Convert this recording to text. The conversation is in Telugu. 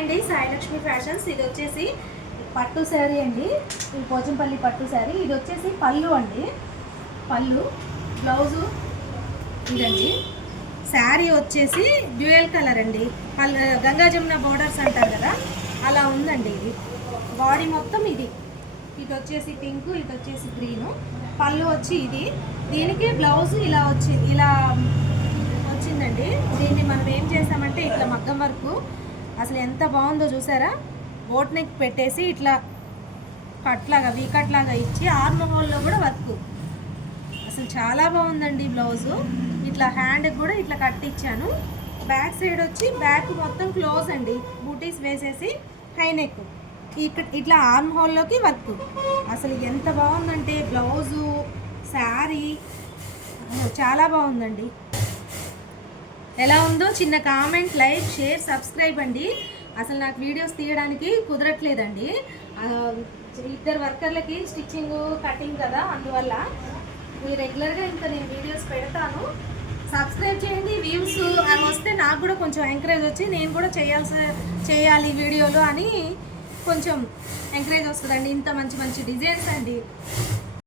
అండి, సాయిలక్ష్మి ఫ్యాషన్స్. ఇది వచ్చేసి పట్టు శారీ అండి, ఇది పోచంపల్లి పట్టు శారీ. ఇది వచ్చేసి పళ్ళు అండి, పళ్ళు. బ్లౌజు ఇదండి. శారీ వచ్చేసి డ్యూయల్ కలర్ అండి, గంగా జమున బోర్డర్స్ అంటారు కదా, అలా ఉందండి. ఇది బాడీ మొత్తం ఇది. ఇది వచ్చేసి పింక్, ఇది వచ్చేసి గ్రీను. పళ్ళు వచ్చి ఇది. దీనికి బ్లౌజ్ ఇలా వచ్చిందండి. దీన్ని మనం ఏం చేసామంటే ఇట్లా మగ్గం వర్క్ అసలు ఎంత బాగుందో చూసారా. బోట్ నెక్ పెట్టేసి ఇట్లా కట్లాగా వీకట్ లాగా ఇచ్చి ఆర్మ్ హోల్లో కూడా వర్క్ అసలు చాలా బాగుందండి. బ్లౌజు ఇట్లా హ్యాండ్కి కూడా ఇట్లా కట్టించాను. బ్యాక్ సైడ్ వచ్చి బ్యాక్ మొత్తం క్లోజ్ అండి, బూటీస్ వేసేసి హై నెక్ ఇట్లా ఆర్మ్ హోల్లోకి వర్క్. అసలు ఎంత బాగుందంటే బ్లౌజు శారీ చాలా బాగుందండి. ఎలా ఉందో చిన్న కామెంట్, లైక్, షేర్, సబ్స్క్రైబ్ అండి. అసలు నాకు వీడియోస్ తీయడానికి కుదరట్లేదండి, ఇద్దరు వర్కర్లకి స్టిచ్చింగ్ కటింగ్ కదా, అందువల్ల మీరు రెగ్యులర్గా ఇంకా నేను వీడియోస్ పెడతాను. సబ్స్క్రైబ్ చేయండి. వ్యూస్ అవి వస్తే నాకు కూడా కొంచెం ఎంకరేజ్ వచ్చి నేను కూడా చేయాలి వీడియోలు అని కొంచెం ఎంకరేజ్ వస్తుందండి. ఇంత మంచి మంచి డిజైన్స్ అండి.